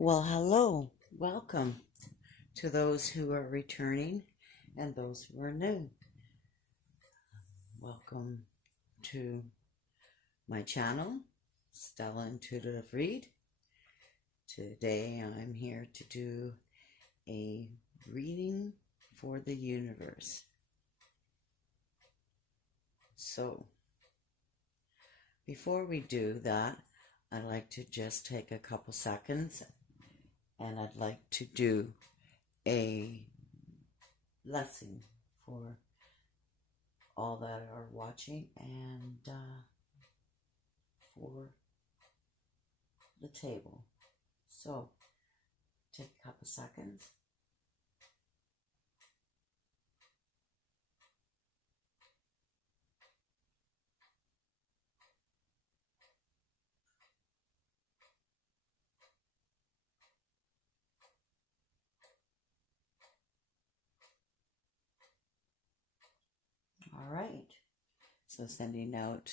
Well, hello. Welcome to those who are returning and those who are new. Welcome to my channel, Stella Intuitive Read. Today I'm here to do a reading for the universe. So, before we do that, I'd like to just take a couple seconds and I'd like to do a blessing for all that are watching and for the table. So, take a couple seconds. All right. So sending out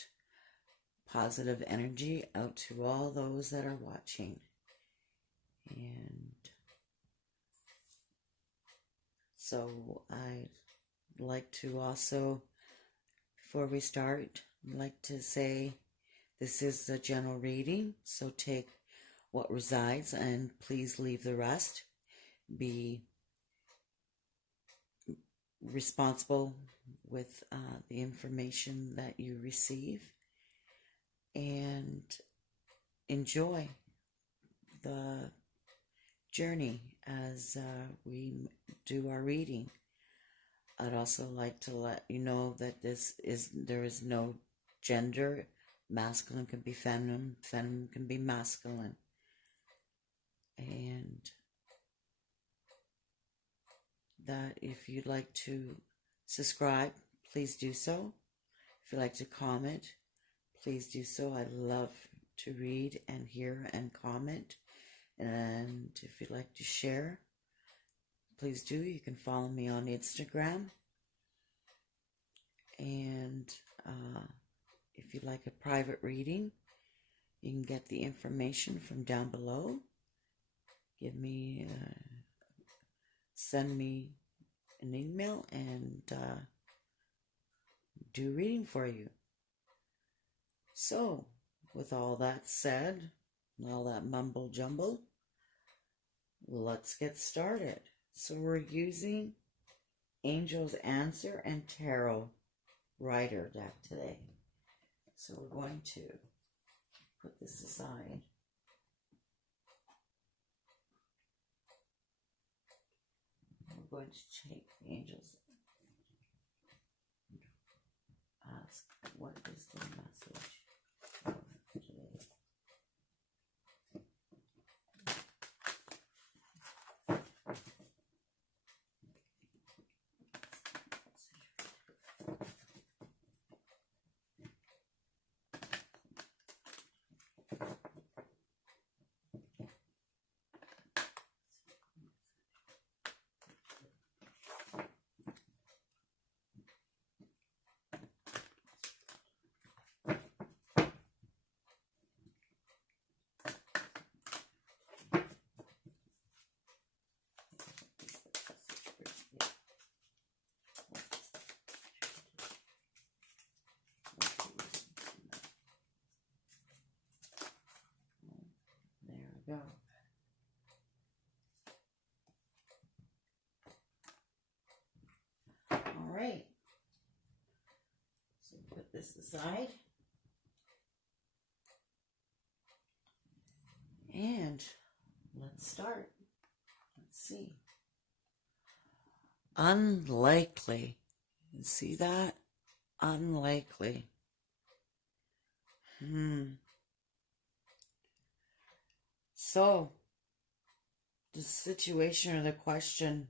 positive energy out to all those that are watching. And so I'd like to also, before we start, I'd like to say this is a general reading, so take what resides and please leave the rest. Be responsible with the information that you receive and enjoy the journey as we do our reading. I'd also like to let you know that there is no gender. Masculine can be feminine, feminine can be masculine. And that if you'd like to subscribe, please do so. If you'd like to comment, please do so. I love to read and hear and comment. And if you'd like to share, please do. You can follow me on Instagram. And if you'd like a private reading, you can get the information from down below. Send me an email and do reading for you. So, with all that said, and all that mumble jumble, let's get started. So we're using Angel's Answer and Tarot Rider deck today. So we're going to put this aside. We're going to take the angels, ask what is the message for today. Go. All right. So put this aside. And let's start. Let's see. Unlikely. You see that? Unlikely. So, the situation or the question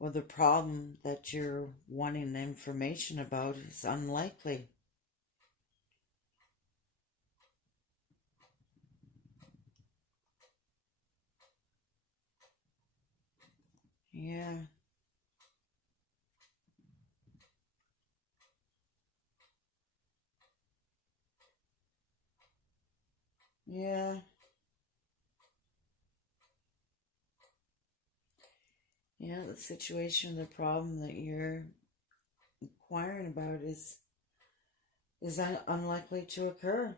or the problem that you're wanting the information about is unlikely. Yeah. Yeah. Yeah, the situation, the problem that you're inquiring about is unlikely to occur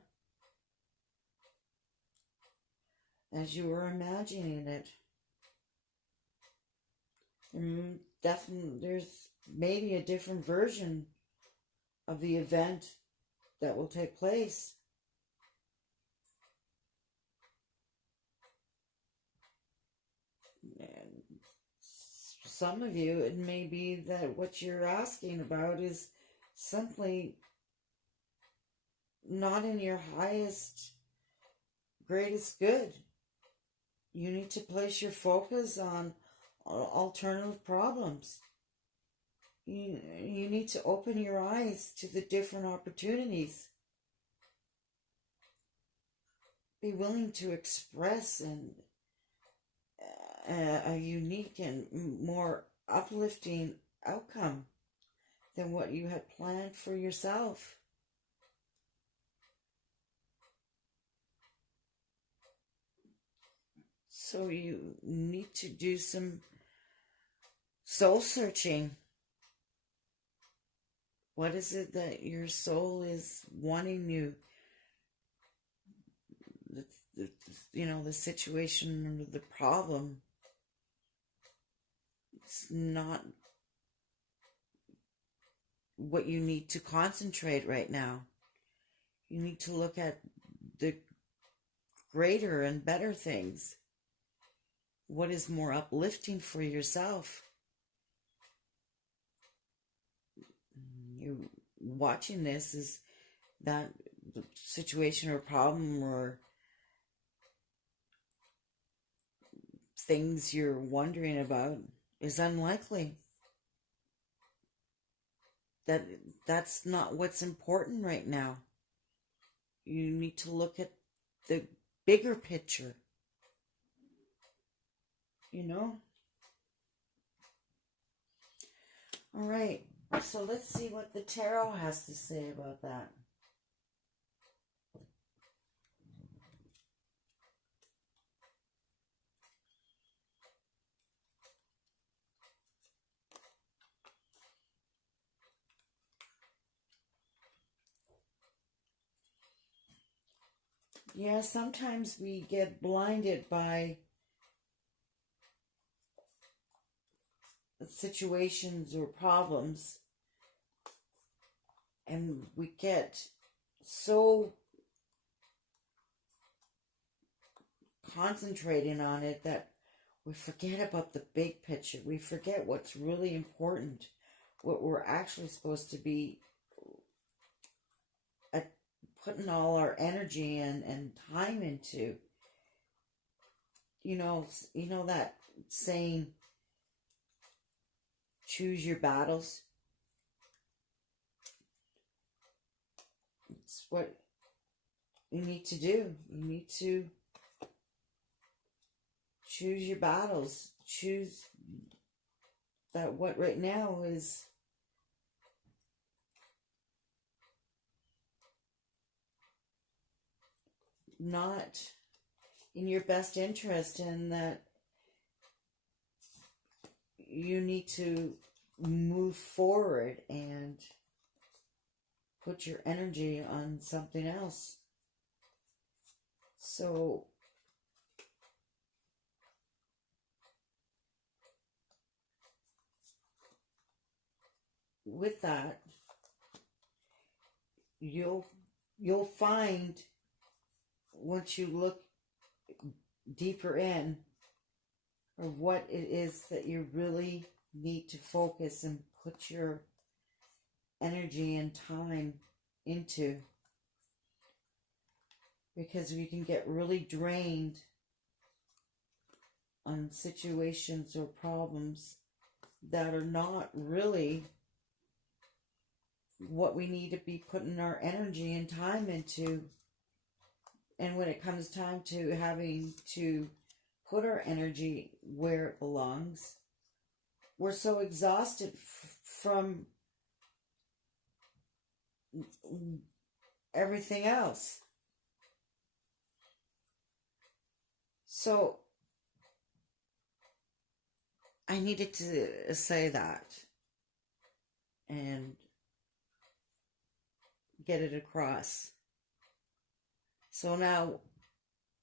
as you were imagining it. Definitely, there's maybe a different version of the event that will take place. And some of you, it may be that what you're asking about is simply not in your highest, greatest good. You need to place your focus on alternative problems. You need to open your eyes to the different opportunities. Be willing to express a unique and more uplifting outcome than what you had planned for yourself. So you need to do some soul searching. What is it that your soul is wanting you? The situation or the problem. It's not what you need to concentrate right now. You need to look at the greater and better things. What is more uplifting for yourself? You watching this, is that the situation or problem or things you're wondering about is unlikely. That's not what's important right now. You need to look at the bigger picture. All right, so let's see what the tarot has to say about that. Yeah, sometimes we get blinded by situations or problems, and we get so concentrating on it that we forget about the big picture. We forget what's really important, what we're actually supposed to be putting all our energy and time into. You know that saying, choose your battles. It's what you need to do. You need to choose your battles. Choose that what right now is not in your best interest, and that you need to move forward and put your energy on something else. So with that, you'll find, once you look deeper in, of what it is that you really need to focus and put your energy and time into. Because we can get really drained on situations or problems that are not really what we need to be putting our energy and time into. And when it comes time to having to put our energy where it belongs, we're so exhausted from everything else. So I needed to say that and get it across. So now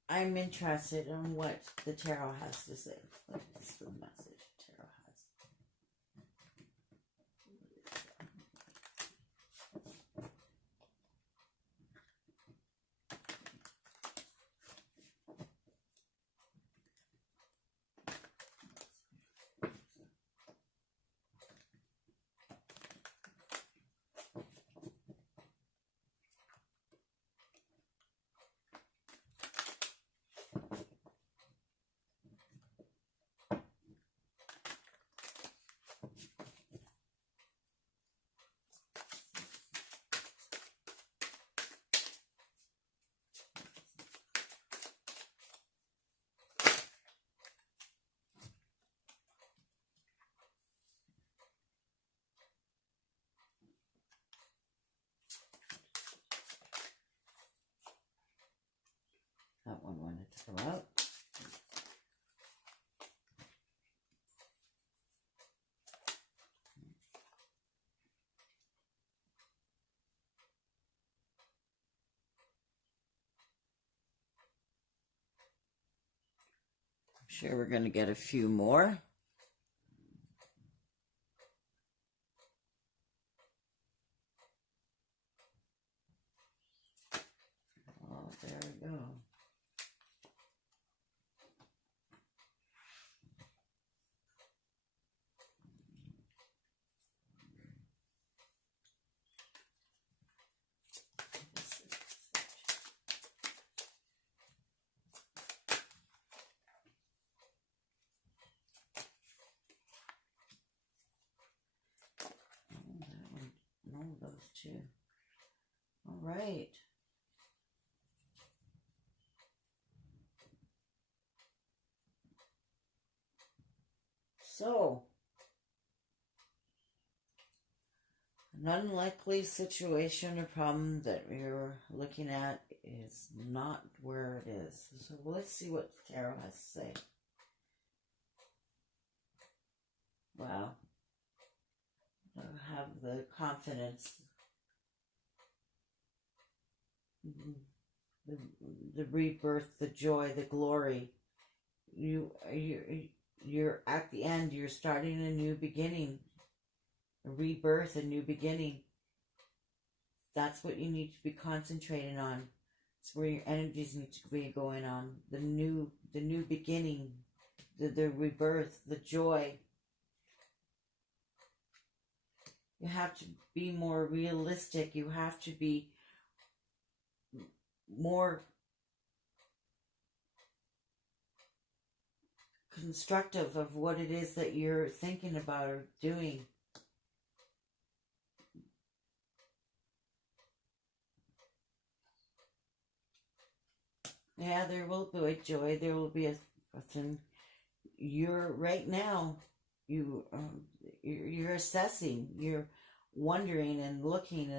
I'm interested in what the tarot has to say. What is the message tarot has? That one wanted to come out. I'm sure we're going to get a few more. Oh, there we go. No, those two. All right. So, an unlikely situation or problem that you're looking at is not where it is. So let's see what the tarot has to say. Wow. I have the confidence. The rebirth, the joy, the glory. You're at the end. You're starting a new beginning, a rebirth, a new beginning. That's what you need to be concentrating on. It's where your energies need to be going on. The new beginning, the rebirth, the joy. You have to be more realistic. You have to be more constructive of what it is that you're thinking about or doing. Yeah, there will be a joy. There will be a thing. You're right now. You're assessing. You're wondering and looking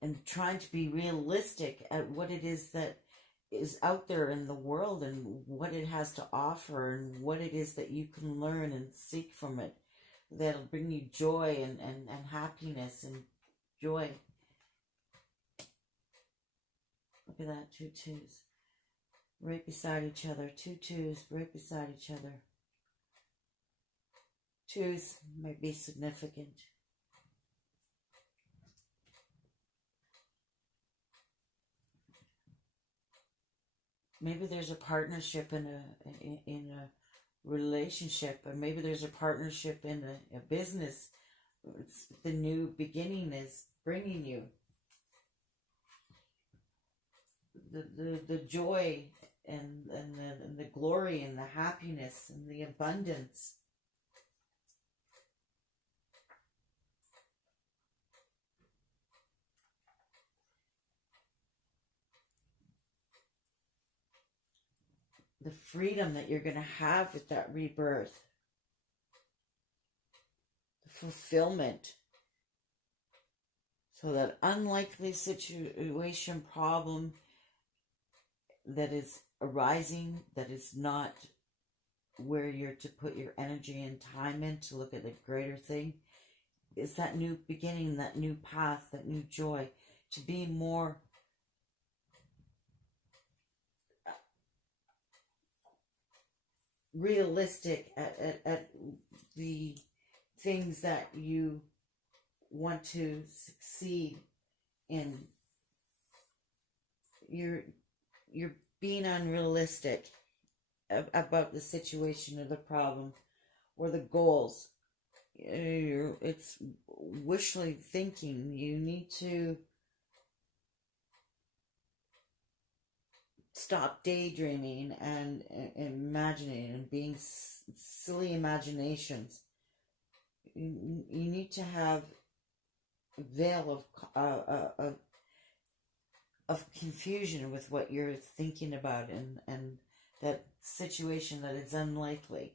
and trying to be realistic at what it is that is out there in the world and what it has to offer and what it is that you can learn and seek from it that'll bring you joy and happiness and joy. Look at that, 2 2s. Right beside each other. 2 2s right beside each other. 2s might be significant. Maybe there's a partnership in a relationship, or maybe there's a partnership in a business. It's the new beginning is bringing you the joy and the glory and the happiness and the abundance. The freedom that you're going to have with that rebirth. The fulfillment. So that unlikely situation, problem that is arising, that is not where you're to put your energy and time in to look at the greater thing, is that new beginning, that new path, that new joy, to be more realistic at the things that you want to succeed in. You're being unrealistic about the situation or the problem or the goals. It's wishful thinking. You need to stop daydreaming and imagining and being silly imaginations. You need to have a veil of confusion with what you're thinking about, and that situation that is unlikely.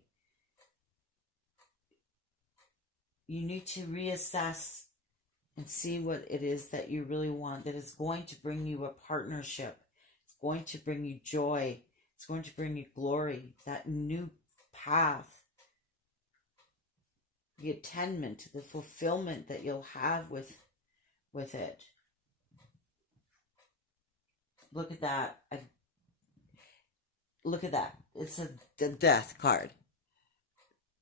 You need to reassess and see what it is that you really want, that is going to bring you a partnership. It's going to bring you joy. It's going to bring you glory, that new path, the attainment, the fulfillment that you'll have with it. Look at that. Look at that. It's the death card.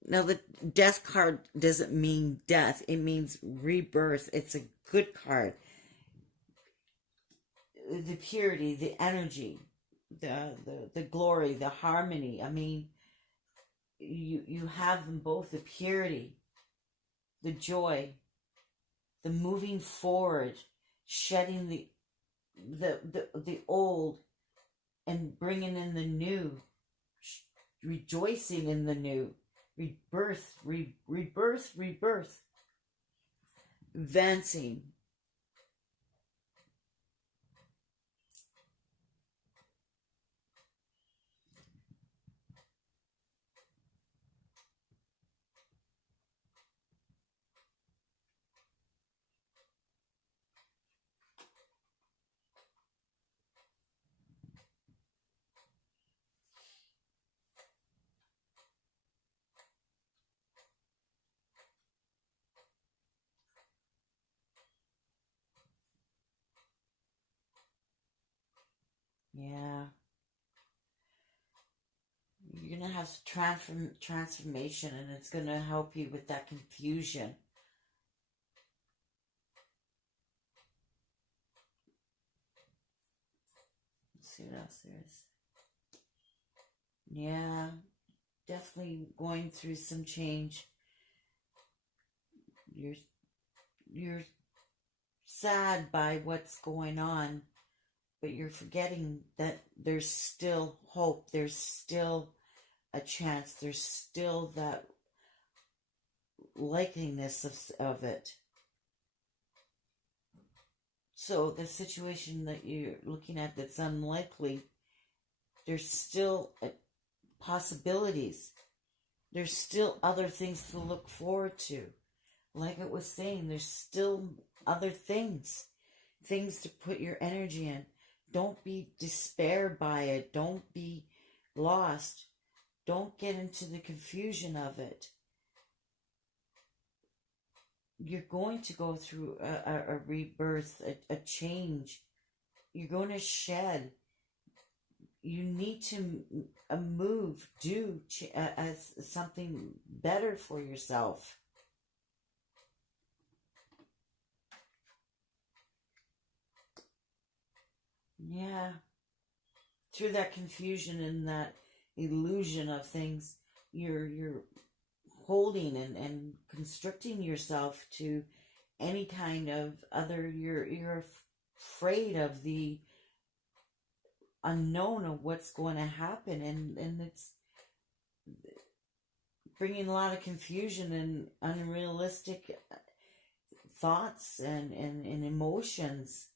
Now, the death card doesn't mean death. It means rebirth. It's a good card. The purity, the energy, the glory, the harmony. I mean, you have them both. The purity, the joy, the moving forward, shedding the old and bringing in the new, rejoicing in the new. Rebirth, rebirth, advancing. Yeah. You're going to have transformation, and it's going to help you with that confusion. Let's see what else there is. Yeah, definitely going through some change. You're sad by what's going on, but you're forgetting that there's still hope. There's still a chance. There's still that likeliness of it. So the situation that you're looking at that's unlikely, there's still possibilities. There's still other things to look forward to. Like I was saying, there's still other things to put your energy in. Don't be despaired by it. Don't be lost. Don't get into the confusion of it. You're going to go through a rebirth, a change. You're going to shed. You need to do as something better for yourself. Yeah. Through that confusion and that illusion of things, you're holding and constricting yourself to any kind of other. You're afraid of the unknown of what's going to happen, and it's bringing a lot of confusion and unrealistic thoughts and emotions.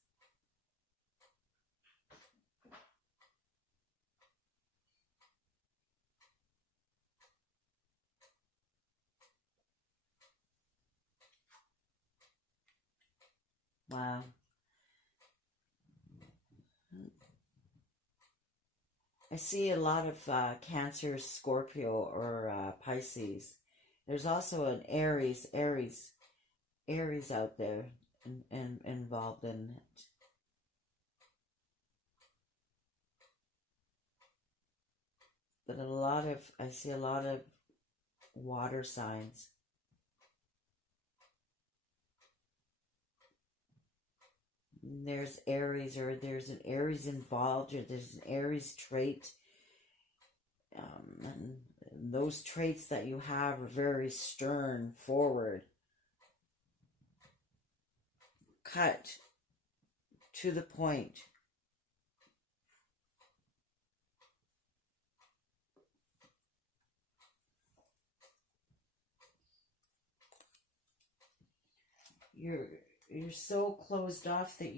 Wow. I see a lot of Cancer, Scorpio, or Pisces. There's also an Aries out there and involved in it. But I see a lot of water signs. There's Aries, or there's an Aries involved, or there's an Aries trait. And those traits that you have are very stern, forward, cut, to the point. You're so closed off that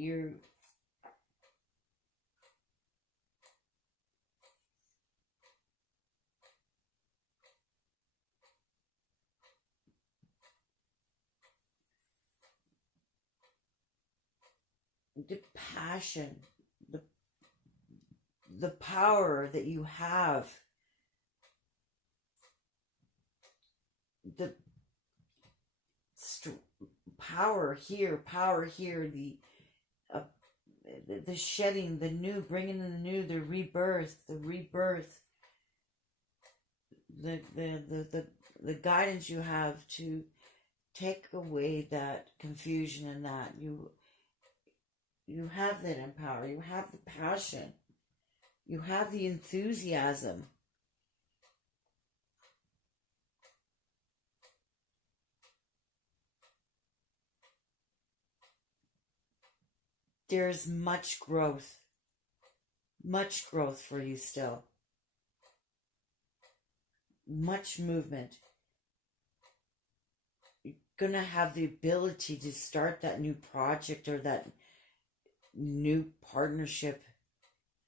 the passion, the power that you have, the power here, uh, the shedding, the new, bringing in the new, the rebirth, the guidance you have to take away that confusion, and that you have that empower, you have the passion, you have the enthusiasm. There's much growth for you still. Much movement. You're going to have the ability to start that new project or that new partnership.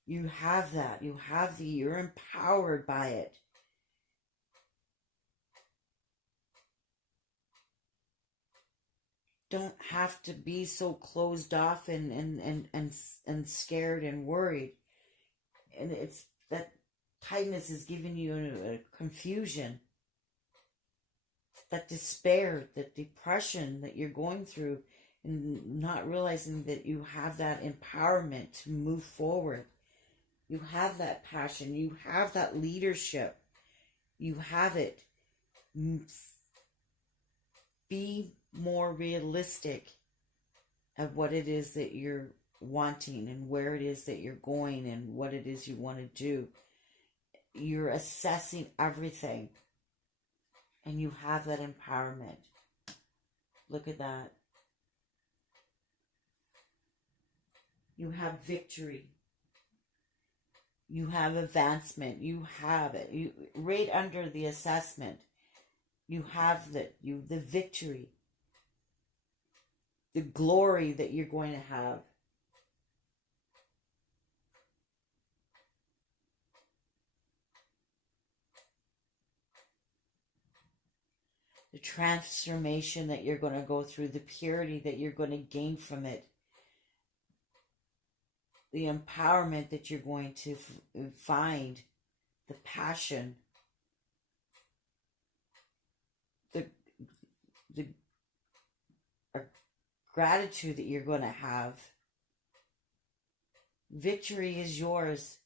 You have that. You're empowered by it. Don't have to be so closed off and scared and worried. And it's that tightness is giving you a confusion, that despair, that depression that you're going through, and not realizing that you have that empowerment to move forward. You have that passion. You have that leadership. You have it. Be more realistic of what it is that you're wanting and where it is that you're going and what it is you want to do. You're assessing everything, and you have that empowerment. Look at that. You have victory. You have advancement. You have it. You right under the assessment. You have the victory. The glory that you're going to have. The transformation that you're going to go through, the purity that you're going to gain from it, the empowerment that you're going to find, the passion, the gratitude that you're going to have. Victory is yours.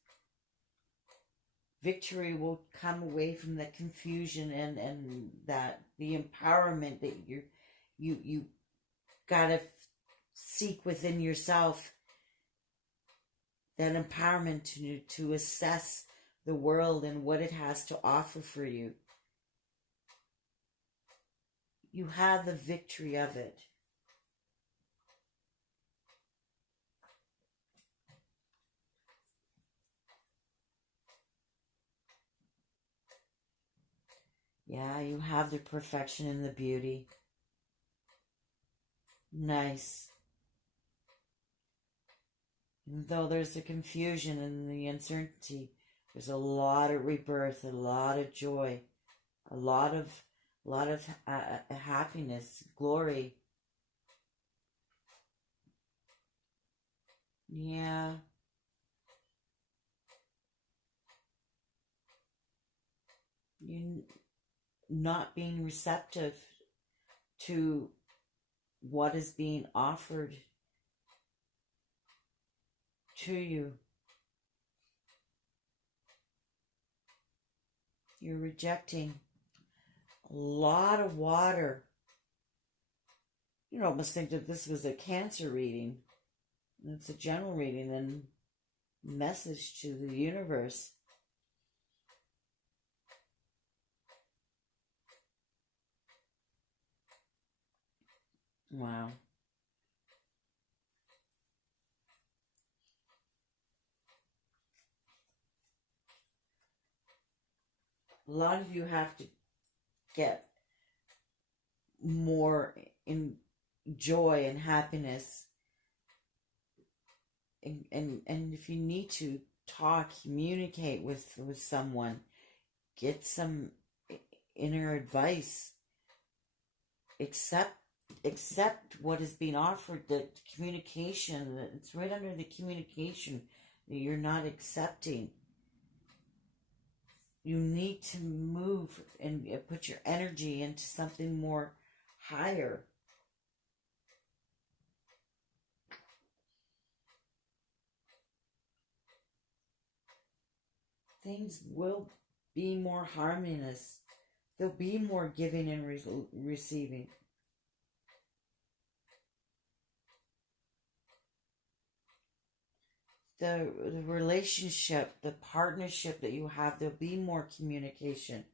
Victory will come away from the confusion and that the empowerment that you gotta seek within yourself. That empowerment to assess the world and what it has to offer for you. You have the victory of it. Yeah, you have the perfection and the beauty. Nice. Though there's the confusion and the uncertainty, there's a lot of rebirth, a lot of joy, a lot of happiness, glory. Yeah. You not being receptive to what is being offered to you. You're rejecting a lot of water. You'd almost think that this was a Cancer reading. It's a general reading and message to the universe. Wow. A lot of you have to get more in joy and happiness. And if you need to talk, communicate with someone, get some inner advice, accept what is being offered, the communication, it's right under the communication that you're not accepting. You need to move and put your energy into something more higher. Things will be more harmonious. There'll be more giving and receiving. The relationship, the partnership that you have, there'll be more communication.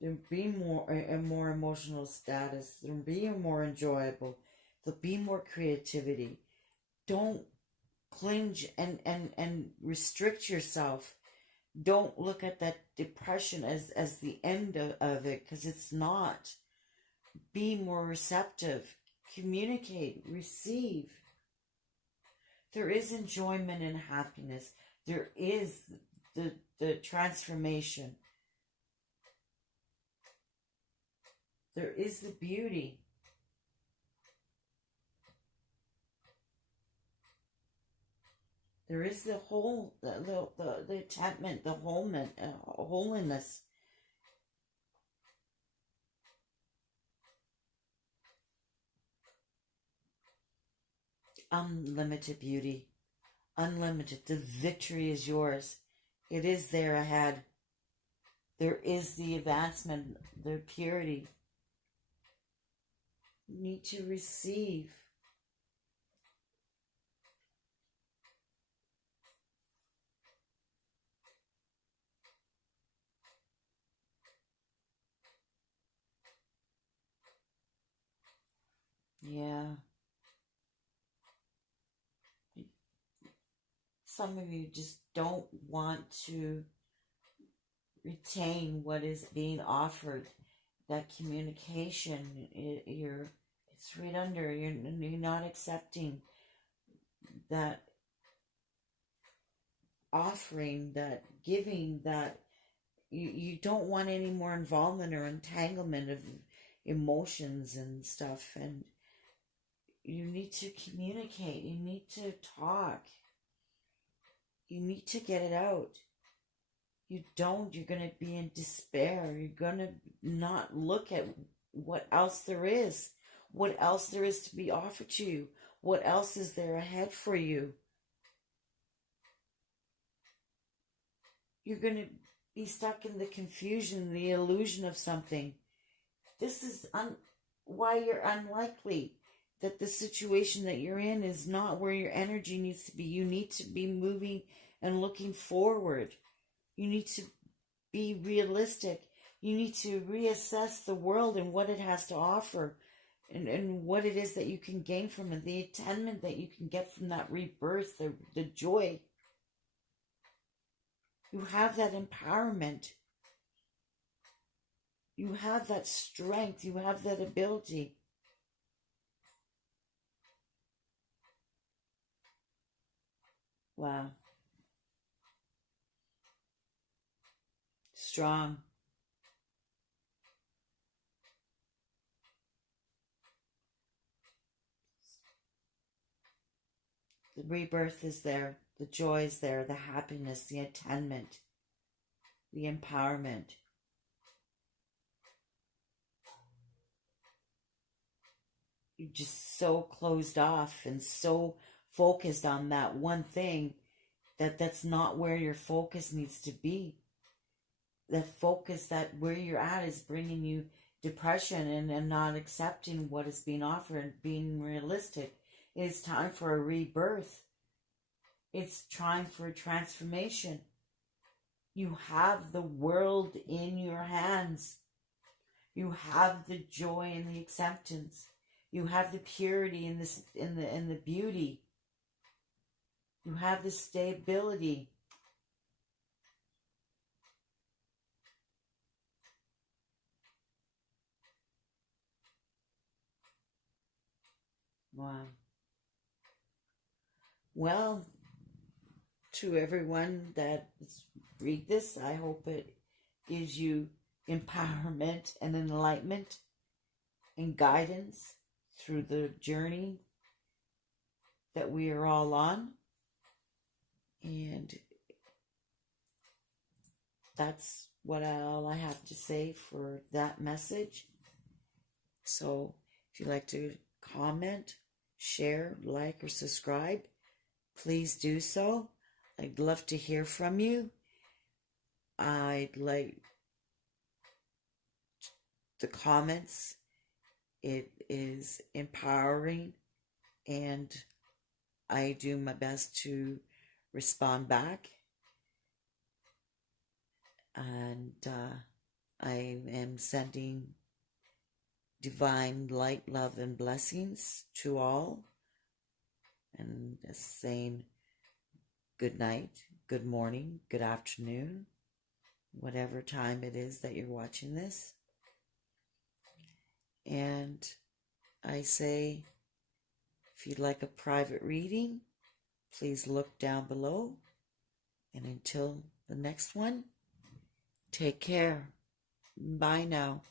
There'll be a more emotional status. There'll be a more enjoyable. There'll be more creativity. Don't clinch and restrict yourself. Don't look at that depression as the end of it, because it's not. Be more receptive. Communicate. Receive. There is enjoyment and happiness. There is the transformation. There is the beauty. There is the whole, the attachment, the holiness. Unlimited beauty. Unlimited. The victory is yours. It is there ahead. There is the advancement, the purity. You need to receive. Yeah. Some of you just don't want to retain what is being offered. That communication, it's right under. You're not accepting that offering, that giving, that you don't want any more involvement or entanglement of emotions and stuff. And you need to communicate. You need to talk. You need to get it out. You don't, you're going to be in despair. You're going to not look at what else there is. What else there is to be offered to you. What else is there ahead for you. You're going to be stuck in the confusion, the illusion of something. This is why you're unlikely. That the situation that you're in is not where your energy needs to be. You need to be moving and looking forward. You need to be realistic. You need to reassess the world and what it has to offer, and what it is that you can gain from it, the attainment that you can get from that rebirth, the joy. You have that empowerment. You have that strength. You have that ability. Wow. Strong. The rebirth is there. The joy is there. The happiness, the attainment, the empowerment. you're just so closed off and so focused on that one thing that that's not where your focus needs to be. That focus, that where you're at is bringing you depression and not accepting what is being offered and being realistic. It's time for a rebirth. It's time for transformation. You have the world in your hands. You have the joy and the acceptance. You have the purity and the beauty. You have the stability. Wow. Well, to everyone that read this, I hope it gives you empowerment and enlightenment and guidance through the journey that we are all on. And that's all I have to say for that message. So if you'd like to comment, share, like, or subscribe, please do so. I'd love to hear from you. I'd like the comments. It is empowering, and I do my best to respond back. And I am sending divine light, love, and blessings to all, and just saying good night, good morning, good afternoon, whatever time it is that you're watching this. And I say, if you'd like a private reading, please look down below. And until the next one, take care. Bye now.